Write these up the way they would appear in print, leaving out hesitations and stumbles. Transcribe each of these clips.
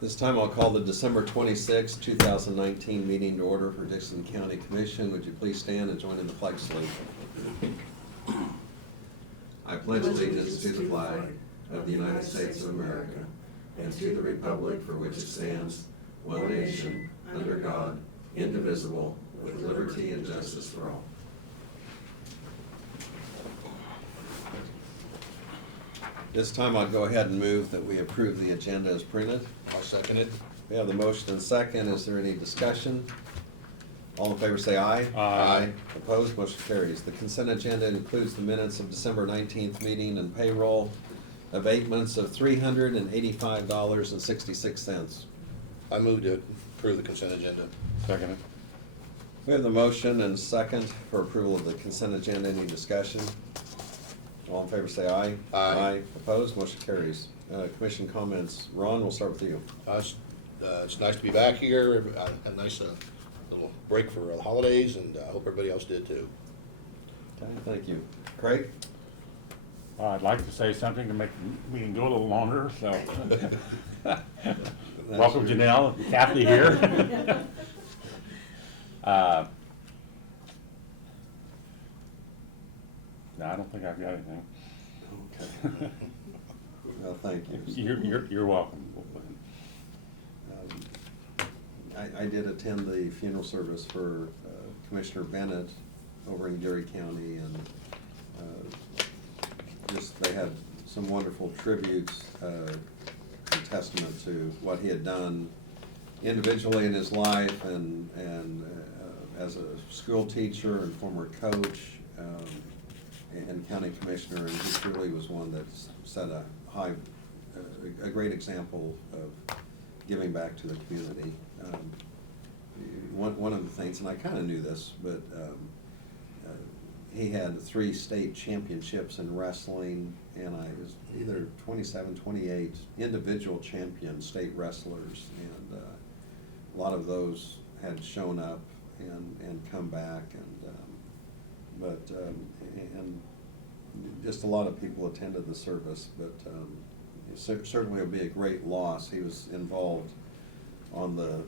This time I'll call the December 26, 2019 meeting to order for Dixon County Commission. Would you please stand and join in the flag salute? I pledge allegiance to the flag of the United States of America and to the republic for which it stands, one nation, under God, indivisible, with liberty and justice for all. This time I'll go ahead and move that we approve the agenda as printed. I'll second it. We have the motion and second. Is there any discussion? All in favor say aye. Aye. Opposed, motion carries. The consent agenda includes the minutes of December 19th meeting and payroll abatements of $385.66. I move to approve the consent agenda. Second it. We have the motion and second for approval of the consent agenda. Any discussion? All in favor say aye. Aye. Opposed, motion carries. Commission comments. Ron, we'll start with you. It's nice to be back here. I had a nice little break for the holidays, and I hope everybody else did too. Okay, thank you. Craig? I'd like to say something to make the meeting go a little longer, so. Welcome Janelle, Kathy here. No, I don't think I've got anything. Okay. Well, thank you. You're welcome. I did attend the funeral service for Commissioner Bennett over in Geary County, and just they had some wonderful tributes, testament to what he had done individually in his life and as a school teacher and former coach and county commissioner, and he truly was one that set a great example of giving back to the community. One of the things, and I kind of knew this, but he had 3 state championships in wrestling, and I was either 27, 28 individual champion state wrestlers, and a lot of those had shown up and come back, and just a lot of people attended the service, but certainly it would be a great loss. He was involved on the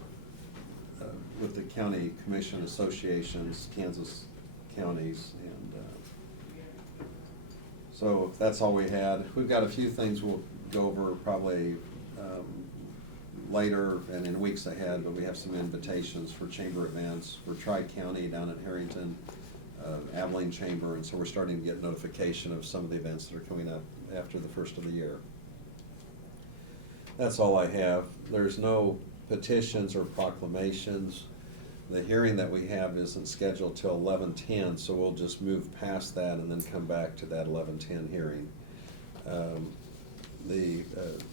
with the county commission associations, Kansas counties, and so that's all we had. We've got a few things we'll go over probably later and in weeks ahead, but we have some invitations for chamber events for Tri-County down at Harrington, Abilene Chamber, and so we're starting to get notification of some of the events that are coming up after the first of the year. That's all I have. There's no petitions or proclamations. The hearing that we have isn't scheduled till 11:10, so we'll just move past that and then come back to that 11:10 hearing.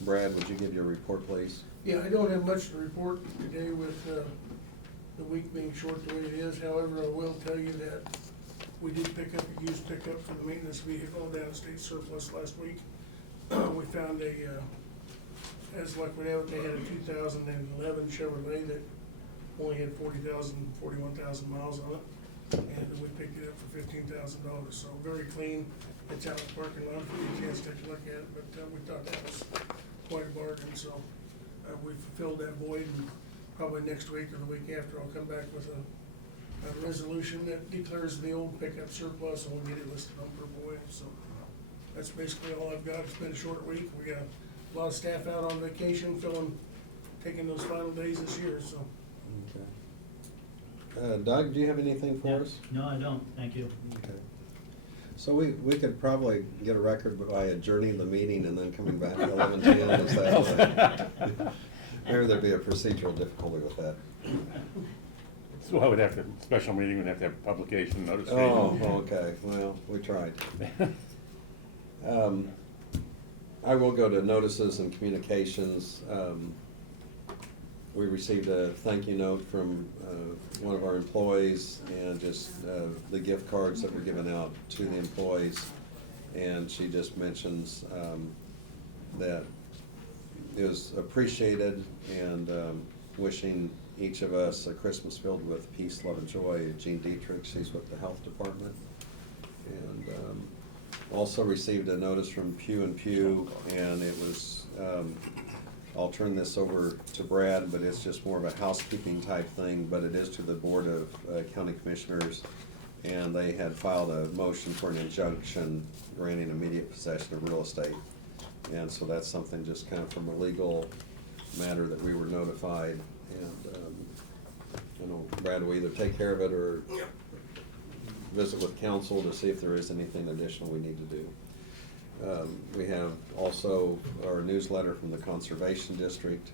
Brad, would you give your report, please? Yeah, I don't have much to report today with the week being short the way it is. However, I will tell you that we did pick up a used pickup for the maintenance vehicle down at State Surplus last week. We found as luck would have it, they had a 2011 Chevrolet that only had 41,000 miles on it, and we picked it up for $15,000. So very clean. It's out in the parking lot. If you get a chance to take a look at it, but we thought that was quite a bargain. So we fulfilled that void, and probably next week or the week after, I'll come back with a resolution that declares the old pickup surplus, and we'll get it listed on Purple Wave. So that's basically all I've got. It's been a short week. We got a lot of staff out on vacation, taking those final days this year. So. Okay. Doug, do you have anything for us? No, I don't, thank you. Okay. So we could probably get a record by adjourning the meeting and then coming back at 11:10. Is that maybe there'd be a procedural difficulty with that. So I would have to, special meeting, would have to have publication notice. Oh, okay. Well, we tried. I will go to notices and communications. We received a thank you note from one of our employees, and just the gift cards that were given out to the employees. And she just mentions that it was appreciated, and wishing each of us a Christmas filled with peace, love, and joy. Jean Dietrich, she's with the health department. And also received a notice from Pew and Pew, and it was I'll turn this over to Brad, but it's just more of a housekeeping type thing, but it is to the Board of County Commissioners. And they had filed a motion for an injunction granting immediate possession of real estate. And so that's something just kind of from a legal matter that we were notified. And, you know, Brad will either take care of it or visit with council to see if there is anything additional we need to do. We have also our newsletter from the Conservation District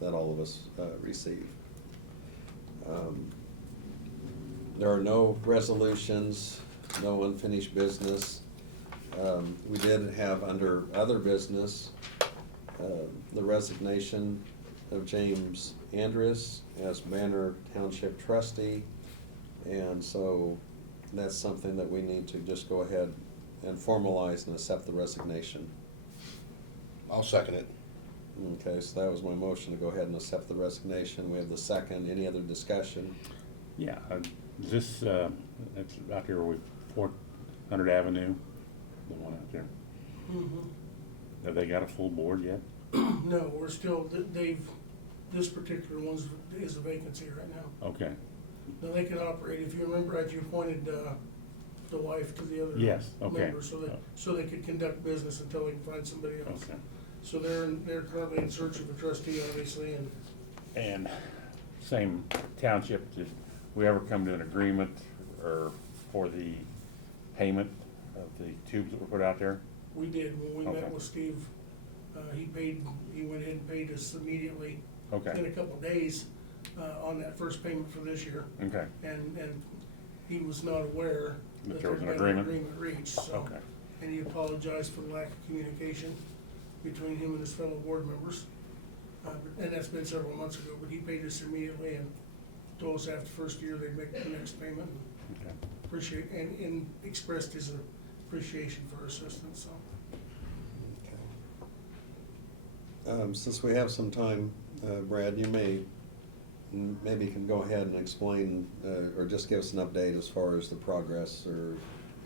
that all of us receive. There are no resolutions, no unfinished business. We did have under other business, the resignation of James Andrus as Banner Township trustee. And so that's something that we need to just go ahead and formalize and accept the resignation. I'll second it. Okay, so that was my motion to go ahead and accept the resignation. We have the second. Any other discussion? Yeah, this, it's out here with 400 Avenue, the one out there. Have they got a full board yet? No, we're still, this particular one is a vacancy right now. Okay, Now, they can operate, if you remember, right, you appointed the wife to the other Yes, okay. member, so they could conduct business until they can find somebody else. okay. So they're currently in search of a trustee, obviously, and And same township, did we ever come to an agreement or for the payment of the tubes that were put out there? we did, when we met Okay. with Steve, he went ahead and paid us immediately in Okay, a couple of days on that first payment for this year. okay, And he was not aware That that there there was had an been an agreement? agreement reached, so. okay. And he apologized for the lack of communication between him and his fellow board members. And that's been several months ago, but he paid us immediately and told us after the first year they'd make the next payment. Okay. Appreciate, and expressed his appreciation for our assistance, so. Since we have some time, Brad, you maybe can go ahead and explain, or just give us an update as far as the progress or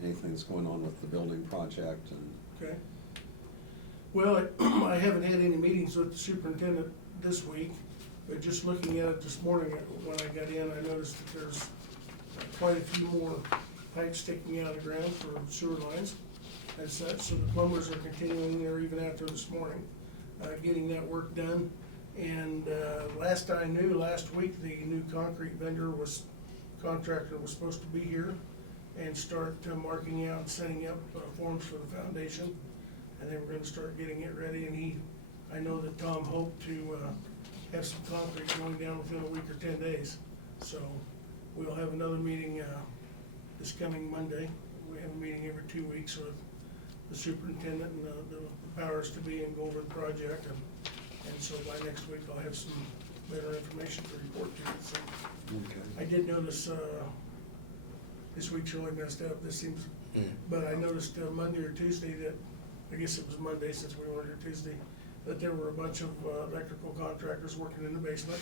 anything that's going on with the building project and. Okay. Well, I haven't had any meetings with the superintendent this week, but just looking at it this morning, when I got in, I noticed that there's quite a few more pipes sticking out of the ground for sewer lines and such, so the plumbers are continuing, they're even out there this morning, getting that work done. And last I knew, last week, the new concrete contractor was supposed to be here and start marking out and setting up forms for the foundation. And they were gonna start getting it ready, and I know that Tom hoped to have some concrete going down within a week or 10 days. So we'll have another meeting this coming Monday. We have a meeting every 2 weeks with the superintendent and the powers to be and go over the project. And so by next week, I'll have some better information to report to you. So I did notice, this week's really messed up, but I noticed Monday or Tuesday that, I guess it was Monday since we ordered Tuesday, that there were a bunch of electrical contractors working in the basement,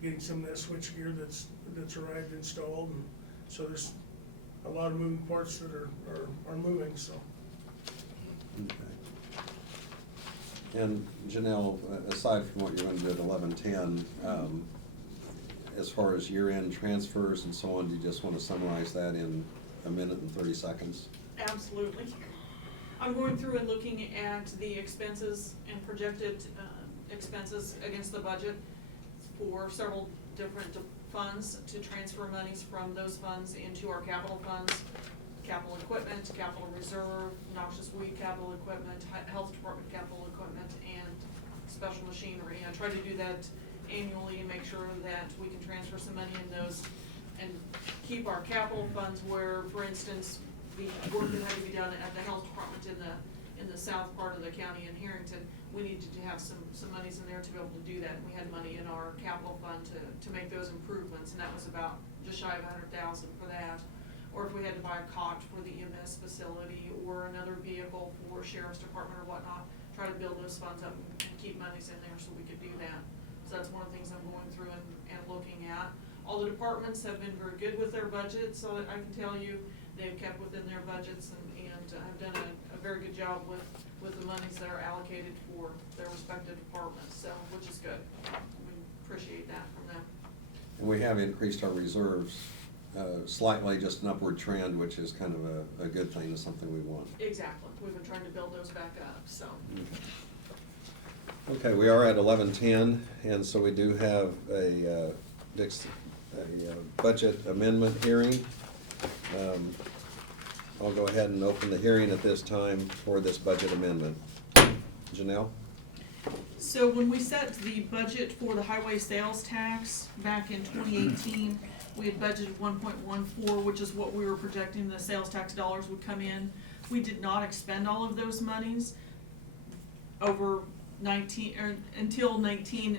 getting some of that switch gear that's arrived installed. And so there's a lot of moving parts that are moving, so. Okay. And Janelle, aside from what you're gonna do at 11:10, as far as year-end transfers and so on, do you just wanna summarize that in a minute and 30 seconds? Absolutely. I'm going through and looking at the expenses and projected expenses against the budget for several different funds to transfer monies from those funds into our capital funds, capital equipment, capital reserve, noxious weed capital equipment, health department capital equipment, and special machinery. I try to do that annually and make sure that we can transfer some money in those and keep our capital funds where, for instance, the work that had to be done at the health department in the south part of the county in Harrington, we needed to have some monies in there to be able to do that. And we had money in our capital fund to make those improvements, and that was about just shy of $100,000 for that. Or if we had to buy a cot for the EMS facility or another vehicle for sheriff's department or whatnot, try to build those funds up and keep monies in there so we could do that. So that's one of the things I'm going through and looking at. All the departments have been very good with their budgets, so I can tell you they've kept within their budgets and have done a a very good job with the monies that are allocated for their respective departments, so, which is good. We appreciate that from them. And we have increased our reserves slightly, just an upward trend, which is kind of a good thing, and something we want. Exactly, we've been trying to build those back up, so. Okay, we are at 11:10, and so we do have a budget amendment hearing. I'll go ahead and open the hearing at this time for this budget amendment. Janelle? So when we set the budget for the highway sales tax back in 2018, we had budgeted 1.14, which is what we were projecting the sales tax dollars would come in. We did not expend all of those monies over 19, or until 19,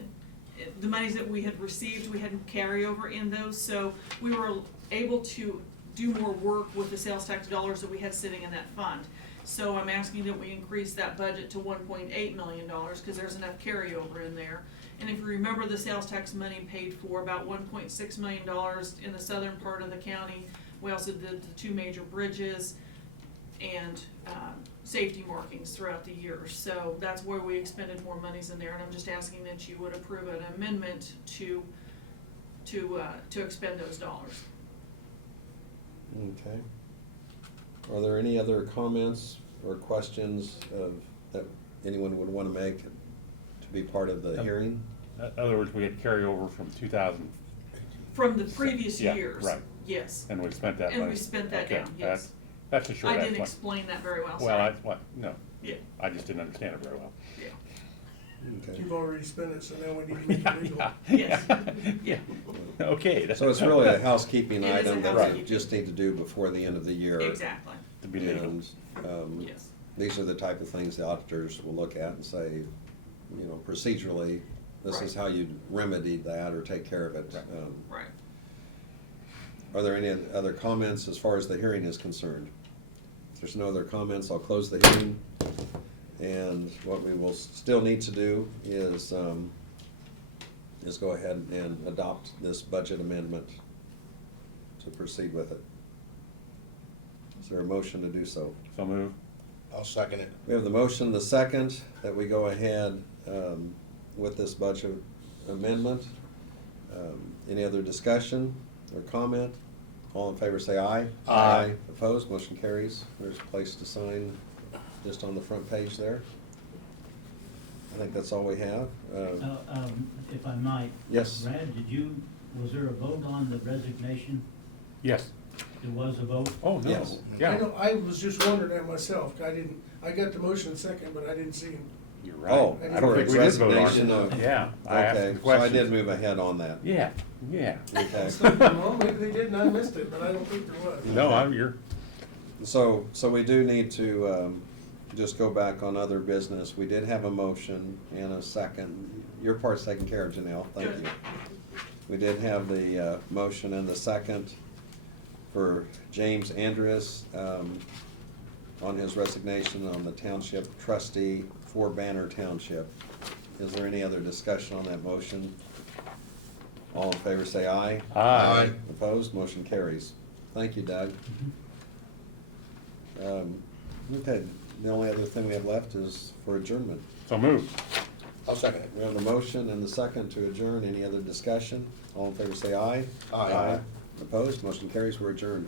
the monies that we had received, we hadn't carryover in those, so we were able to do more work with the sales tax dollars that we had sitting in that fund. So I'm asking that we increase that budget to $1.8 million, because there's enough carryover in there. And if you remember, the sales tax money paid for about $1.6 million in the southern part of the county. We also did the 2 major bridges and safety markings throughout the year. So that's where we expended more monies in there, and I'm just asking that you would approve an amendment to expend those dollars. Okay. Are there any other comments or questions that anyone would want to make to be part of the hearing? In other words, we had carryover from 2000, From the previous Yeah, years. right. Yes. and we spent that money. And we spent that Okay, down, yes. That's a short I didn't explanation. explain that very well, Well, sorry. no, Yeah, I just didn't understand it very well. yeah. Okay. You've already spent it, so now we need to make it legal. Yes. Yeah, okay. So it's really a housekeeping It is a item that we housekeeping. just need to do before the end of the year. Exactly, To be legal. And yes. these are the type of things the auditors will look at and say, you know, procedurally, this is Right. how you remedy that or take care of it. Right. Right. Are there any other comments as far as the hearing is concerned? If there's no other comments, I'll close the hearing. And what we will still need to do is go ahead and adopt this budget amendment to proceed with it. Is there a motion to do so? So move. I'll second it. We have the motion, the second, that we go ahead with this budget amendment. Any other discussion or comment? All in favor say aye. Aye. Opposed, motion carries. There's a place to sign just on the front page there. I think that's all we have. If I might. Yes. Brad, was there a vote on the resignation? Yes. There was a vote? Oh, no, Yes. I yeah, know, I was just wondering that myself, I got the motion second, but I didn't see him. you're right. Oh, I don't think we did vote on resignation it. of- Yeah, I asked Okay, the so I question. did move ahead on that. Yeah, yeah. I Okay. was thinking, well, maybe they did and I missed it, but I don't think there was. No, you're, So we do need to just go back on other business. We did have a motion and a second. Your part's taken care of, Janelle, thank Good. you. We did have the motion and the second for James Andrus on his resignation on the township trustee for Banner Township. Is there any other discussion on that motion? All in favor say aye. Aye. Opposed, motion carries. Thank you, Doug. Okay, the only other thing we have left is for adjournment. so move. I'll second it. We have the motion and the second to adjourn. Any other discussion? All in favor say aye. Aye. Opposed, motion carries, we're adjourned.